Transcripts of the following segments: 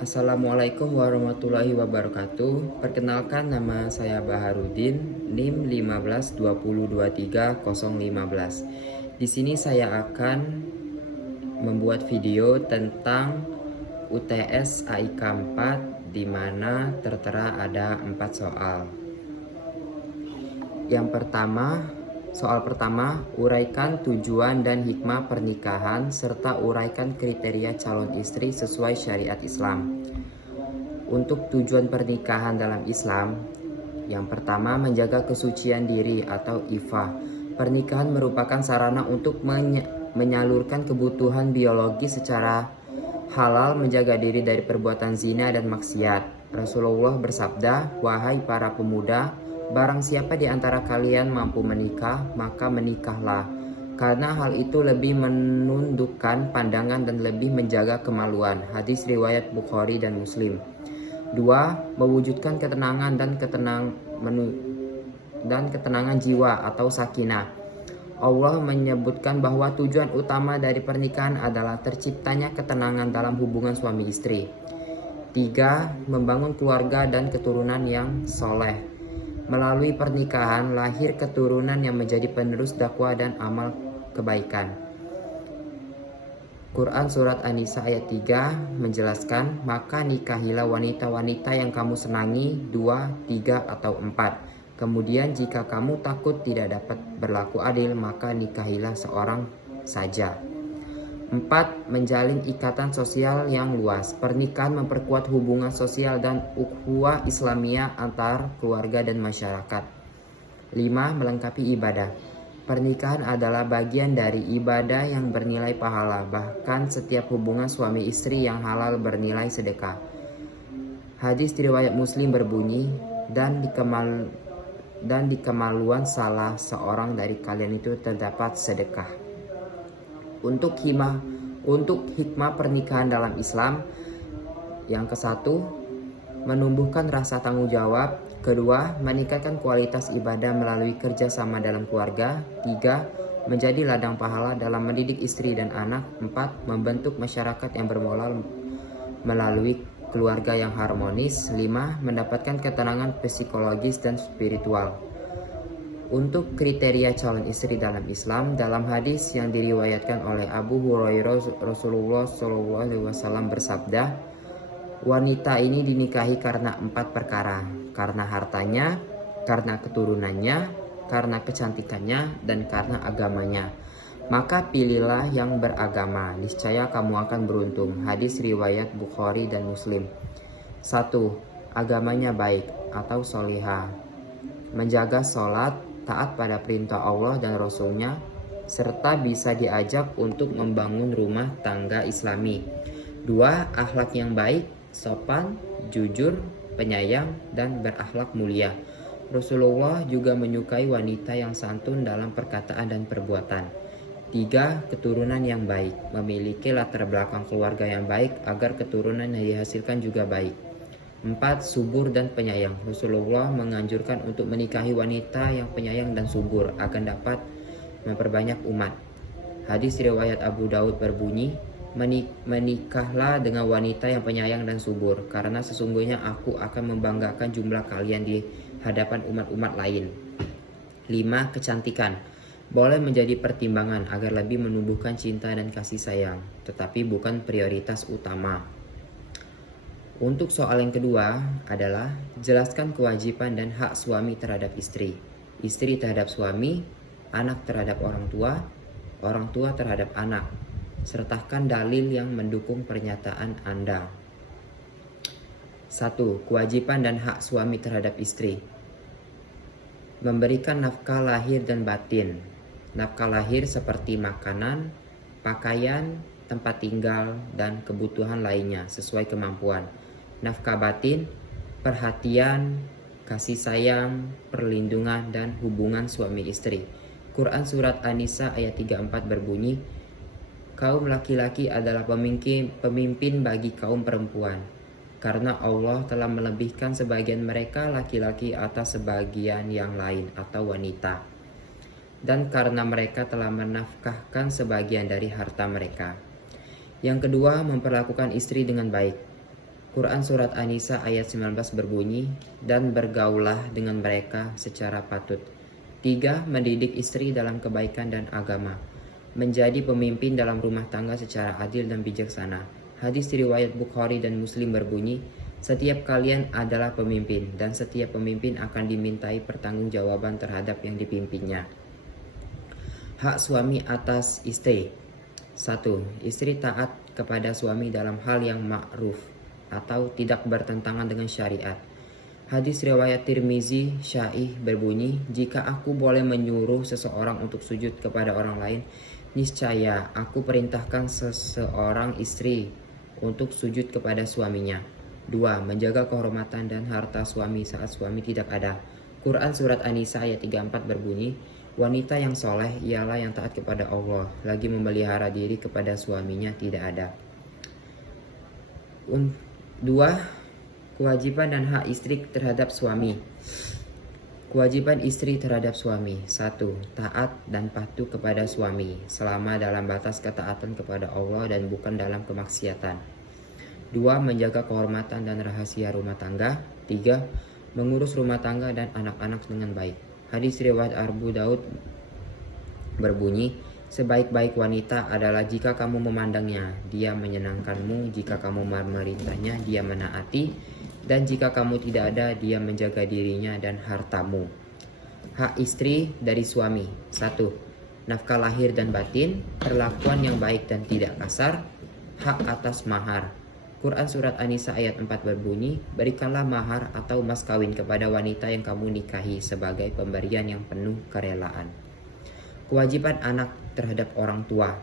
Assalamualaikum warahmatullahi wabarakatuh. Perkenalkan, nama saya Baharudin, NIM 1520230015. Di sini saya akan membuat video tentang UTS AIK 4 di mana tertera ada 4 soal. Soal pertama, uraikan tujuan dan hikmah pernikahan serta uraikan kriteria calon istri sesuai syariat Islam. Untuk tujuan pernikahan dalam Islam, yang pertama menjaga kesucian diri atau ifah. Pernikahan merupakan sarana untuk menyalurkan kebutuhan biologi secara halal, menjaga diri dari perbuatan zina dan maksiat. Rasulullah bersabda, "Wahai para pemuda, barang siapa di antara kalian mampu menikah, maka menikahlah, karena hal itu lebih menundukkan pandangan dan lebih menjaga kemaluan." Hadis riwayat Bukhari dan Muslim. 2. Mewujudkan ketenangan dan ketenangan jiwa atau sakinah. Allah menyebutkan bahwa tujuan utama dari pernikahan adalah terciptanya ketenangan dalam hubungan suami istri. 3. Membangun keluarga dan keturunan yang soleh. Melalui pernikahan lahir keturunan yang menjadi penerus dakwah dan amal kebaikan. Quran Surat An-Nisa ayat 3 menjelaskan, "Maka nikahilah wanita-wanita yang kamu senangi, 2, 3, atau 4. Kemudian jika kamu takut tidak dapat berlaku adil, maka nikahilah seorang saja." 4. Menjalin ikatan sosial yang luas. Pernikahan memperkuat hubungan sosial dan ukhuwah Islamiyah antar keluarga dan masyarakat. 5. Melengkapi ibadah. Pernikahan adalah bagian dari ibadah yang bernilai pahala. Bahkan setiap hubungan suami istri yang halal bernilai sedekah. Hadis riwayat Muslim berbunyi, dan di kemaluan salah seorang dari kalian itu terdapat sedekah. Untuk hikmah pernikahan dalam Islam, yang ke-1, menumbuhkan rasa tanggung jawab. Kedua, meningkatkan kualitas ibadah melalui kerjasama dalam keluarga. 3. Menjadi ladang pahala dalam mendidik istri dan anak. 4. Membentuk masyarakat yang bermoral melalui keluarga yang harmonis. 5. Mendapatkan ketenangan psikologis dan spiritual. Untuk kriteria calon istri dalam Islam, dalam hadis yang diriwayatkan oleh Abu Hurairah, Rasulullah SAW bersabda, "Wanita ini dinikahi karena 4 perkara, karena hartanya, karena keturunannya, karena kecantikannya, dan karena agamanya. Maka pilihlah yang beragama, niscaya kamu akan beruntung." Hadis riwayat Bukhari dan Muslim. 1. Agamanya baik atau solihah. Menjaga sholat, taat pada perintah Allah dan Rasulnya, serta bisa diajak untuk membangun rumah tangga Islami. 2. Akhlak yang baik, sopan, jujur, penyayang, dan berakhlak mulia. Rasulullah juga menyukai wanita yang santun dalam perkataan dan perbuatan. 3. Keturunan yang baik, memiliki latar belakang keluarga yang baik agar keturunan yang dihasilkan juga baik. 4. Subur dan penyayang. Rasulullah menganjurkan untuk menikahi wanita yang penyayang dan subur agar dapat memperbanyak umat. Hadis riwayat Abu Daud berbunyi, "Menikahlah dengan wanita yang penyayang dan subur, karena sesungguhnya aku akan membanggakan jumlah kalian di hadapan umat-umat lain." 5. Kecantikan. Boleh menjadi pertimbangan agar lebih menumbuhkan cinta dan kasih sayang, tetapi bukan prioritas utama. Untuk soal yang kedua adalah jelaskan kewajiban dan hak suami terhadap istri, istri terhadap suami, anak terhadap orang tua terhadap anak. Sertakan dalil yang mendukung pernyataan Anda. 1. Kewajiban dan hak suami terhadap istri. Memberikan nafkah lahir dan batin. Nafkah lahir seperti makanan, pakaian, tempat tinggal, dan kebutuhan lainnya sesuai kemampuan. Nafkah batin, perhatian, kasih sayang, perlindungan, dan hubungan suami istri. Quran Surat An-Nisa ayat 34 berbunyi, "Kaum laki-laki adalah pemimpin bagi kaum perempuan, karena Allah telah melebihkan sebagian mereka laki-laki atas sebagian yang lain atau wanita, dan karena mereka telah menafkahkan sebagian dari harta mereka." Yang kedua, memperlakukan istri dengan baik. Quran Surat An-Nisa ayat 19 berbunyi, dan bergaullah dengan mereka secara patut. 3. Mendidik istri dalam kebaikan dan agama. Menjadi pemimpin dalam rumah tangga secara adil dan bijaksana. Hadis riwayat Bukhari dan Muslim berbunyi, setiap kalian adalah pemimpin, dan setiap pemimpin akan dimintai pertanggungjawaban terhadap yang dipimpinnya. Hak suami atas istri. 1. Istri taat kepada suami dalam hal yang ma'ruf atau tidak bertentangan dengan syariat. Hadis riwayat Tirmizi Sya'ih berbunyi, jika aku boleh menyuruh seseorang untuk sujud kepada orang lain, niscaya aku perintahkan seseorang istri untuk sujud kepada suaminya. 2. Menjaga kehormatan dan harta suami saat suami tidak ada. Quran Surat An-Nisa ayat 34 berbunyi, wanita yang soleh ialah yang taat kepada Allah, lagi memelihara diri kepada suaminya tidak ada. 2. Kewajiban dan hak istri terhadap suami. Kewajiban istri terhadap suami. 1. Taat dan patuh kepada suami selama dalam batas ketaatan kepada Allah dan bukan dalam kemaksiatan. 2. Menjaga kehormatan dan rahasia rumah tangga. 3. Mengurus rumah tangga dan anak-anak dengan baik. Hadis riwayat Abu Daud berbunyi, sebaik-baik wanita adalah jika kamu memandangnya, dia menyenangkanmu, jika kamu memerintahnya, dia menaati, dan jika kamu tidak ada, dia menjaga dirinya dan hartamu. Hak istri dari suami. 1. Nafkah lahir dan batin, perlakuan yang baik dan tidak kasar, hak atas mahar. Quran Surat An-Nisa ayat 4 berbunyi, berikanlah mahar atau mas kawin kepada wanita yang kamu nikahi sebagai pemberian yang penuh kerelaan. Kewajiban anak terhadap orang tua.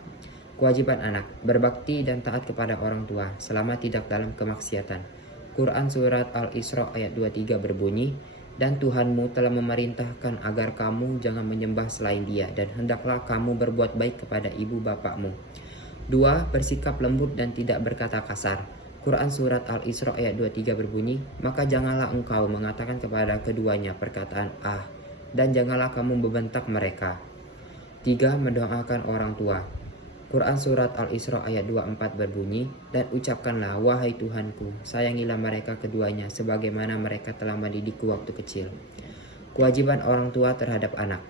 Kewajiban anak, berbakti dan taat kepada orang tua selama tidak dalam kemaksiatan. Quran Surat Al-Isra ayat 23 berbunyi, dan Tuhanmu telah memerintahkan agar kamu jangan menyembah selain Dia, dan hendaklah kamu berbuat baik kepada ibu bapakmu. 2. Bersikap lembut dan tidak berkata kasar. Quran Surat Al-Isra ayat 23 berbunyi, maka janganlah engkau mengatakan kepada keduanya perkataan dan janganlah kamu membentak mereka. 3. Mendoakan orang tua. Quran Surat Al-Isra ayat 24 berbunyi, dan ucapkanlah, wahai Tuhanku, sayangilah mereka keduanya sebagaimana mereka telah mendidikku waktu kecil. Kewajiban orang tua terhadap anak.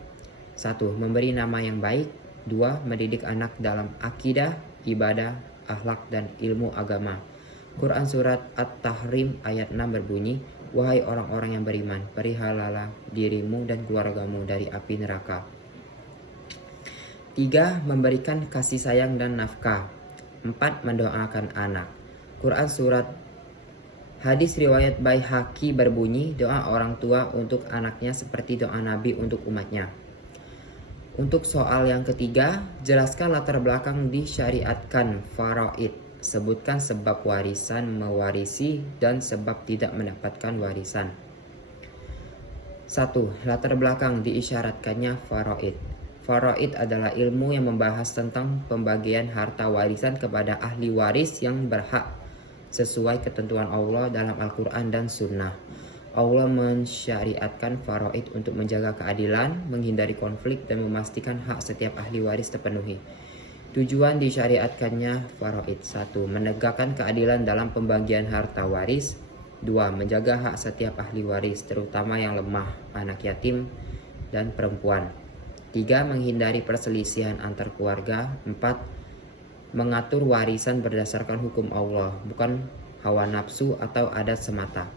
1. Memberi nama yang baik. 2. Mendidik anak dalam akidah, ibadah, akhlak, dan ilmu agama. Quran Surat At-Tahrim ayat 6 berbunyi, wahai orang-orang yang beriman, peliharalah dirimu dan keluargamu dari api neraka. 3. Memberikan kasih sayang dan nafkah. 4. Mendoakan anak. Quran Surat Hadis riwayat Baihaqi berbunyi, doa orang tua untuk anaknya seperti doa Nabi untuk umatnya. Untuk soal yang ketiga, jelaskan latar belakang disyariatkan faraid. Sebutkan sebab warisan mewarisi dan sebab tidak mendapatkan warisan. 1. Latar belakang diisyaratkannya faraid. Faraid adalah ilmu yang membahas tentang pembagian harta warisan kepada ahli waris yang berhak sesuai ketentuan Allah dalam Al-Quran dan Sunnah. Allah mensyariatkan faraid untuk menjaga keadilan, menghindari konflik, dan memastikan hak setiap ahli waris terpenuhi. Tujuan disyariatkannya faraid. 1. Menegakkan keadilan dalam pembagian harta waris. 2. Menjaga hak setiap ahli waris, terutama yang lemah, anak yatim, dan perempuan. 3. Menghindari perselisihan antar keluarga. 4. Mengatur warisan berdasarkan hukum Allah, bukan hawa nafsu atau adat semata.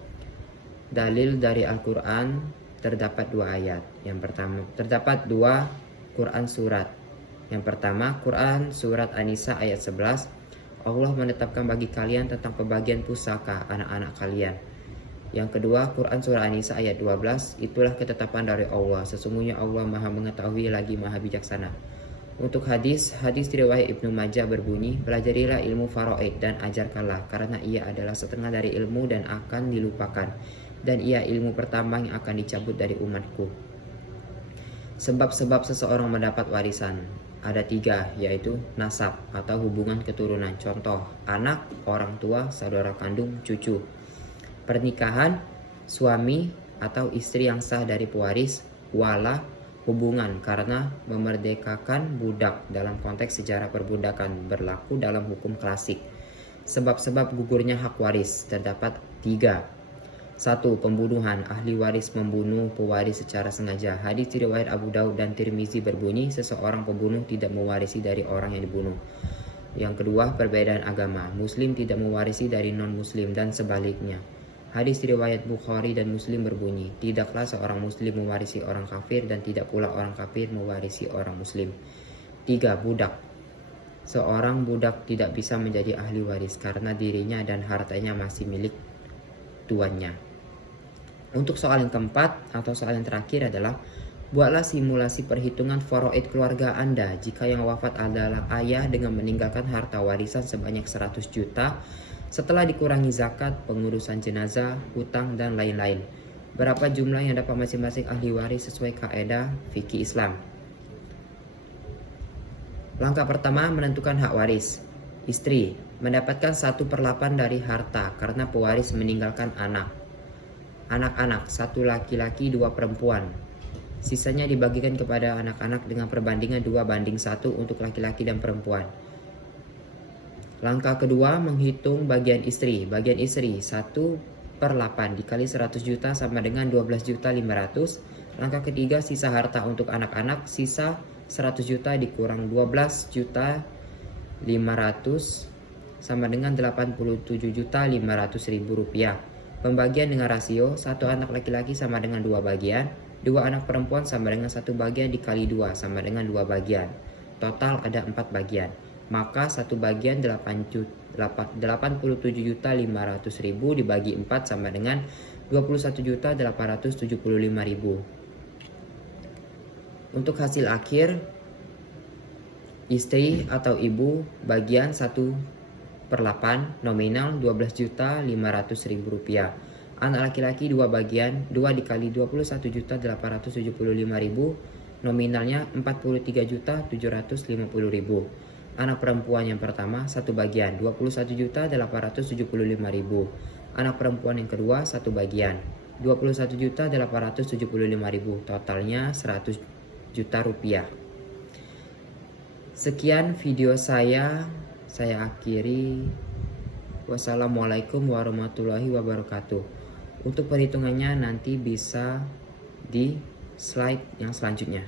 Dalil dari Al-Quran terdapat 2 ayat. Yang pertama, terdapat 2 Quran surat. Yang pertama, Quran Surat An-Nisa ayat 11, Allah menetapkan bagi kalian tentang pembagian pusaka anak-anak kalian. Yang kedua, Quran Surah An-Nisa ayat 12, itulah ketetapan dari Allah, sesungguhnya Allah maha mengetahui lagi maha bijaksana. Untuk hadis riwayat Ibnu Majah berbunyi, pelajarilah ilmu faraid dan ajarkanlah, karena ia adalah setengah dari ilmu dan akan dilupakan, dan ia ilmu pertama yang akan dicabut dari umatku. Sebab-sebab seseorang mendapat warisan ada 3, yaitu nasab atau hubungan keturunan. Contoh, anak, orang tua, saudara kandung, cucu. Pernikahan, suami atau istri yang sah dari pewaris. Wala, hubungan karena memerdekakan budak dalam konteks sejarah perbudakan berlaku dalam hukum klasik. Sebab-sebab gugurnya hak waris terdapat 3. 1. Pembunuhan. Ahli waris membunuh pewaris secara sengaja. Hadis riwayat Abu Daud dan Tirmizi berbunyi, seseorang pembunuh tidak mewarisi dari orang yang dibunuh. Yang kedua, perbedaan agama. Muslim tidak mewarisi dari non-muslim dan sebaliknya. Hadis riwayat Bukhari dan Muslim berbunyi, tidaklah seorang muslim mewarisi orang kafir dan tidak pula orang kafir mewarisi orang muslim. 3. Budak. Seorang budak tidak bisa menjadi ahli waris karena dirinya dan hartanya masih milik tuannya. Untuk soal yang keempat atau soal yang terakhir adalah, buatlah simulasi perhitungan faraid keluarga Anda jika yang wafat adalah ayah dengan meninggalkan harta warisan sebanyak 100 juta setelah dikurangi zakat, pengurusan jenazah, hutang, dan lain-lain. Berapa jumlah yang dapat masing-masing ahli waris sesuai kaidah fikih Islam? Langkah pertama, menentukan hak waris. Istri mendapatkan 1/8 dari harta karena pewaris meninggalkan anak. Anak-anak, 1 laki-laki 2 perempuan. Sisanya dibagikan kepada anak-anak dengan perbandingan 2:1 untuk laki-laki dan perempuan. Langkah kedua, menghitung bagian istri. Bagian istri 1/8 dikali 100 juta sama dengan 12.500.000. Langkah ketiga, sisa harta untuk anak-anak. Sisa 100 juta dikurang 12.500.000 sama dengan 87.500.000 rupiah. Pembagian dengan rasio 1 anak laki-laki sama dengan 2 bagian, 2 anak perempuan sama dengan 1 bagian dikali 2 sama dengan 2 bagian. Total ada 4 bagian. Maka 1 bagian 87.500.000 dibagi 4 sama dengan 21.875.000. Untuk hasil akhir, istri atau ibu bagian 1/8 nominal 12.500.000 rupiah. Anak laki-laki 2 bagian, 2 dikali 21.875.000 nominalnya 43.750.000. Anak perempuan yang pertama 1 bagian 21.875.000. Anak perempuan yang kedua 1 bagian 21.875.000. Totalnya 100 juta rupiah. Sekian video saya akhiri. Wassalamualaikum warahmatullahi wabarakatuh. Untuk perhitungannya nanti bisa di slide yang selanjutnya.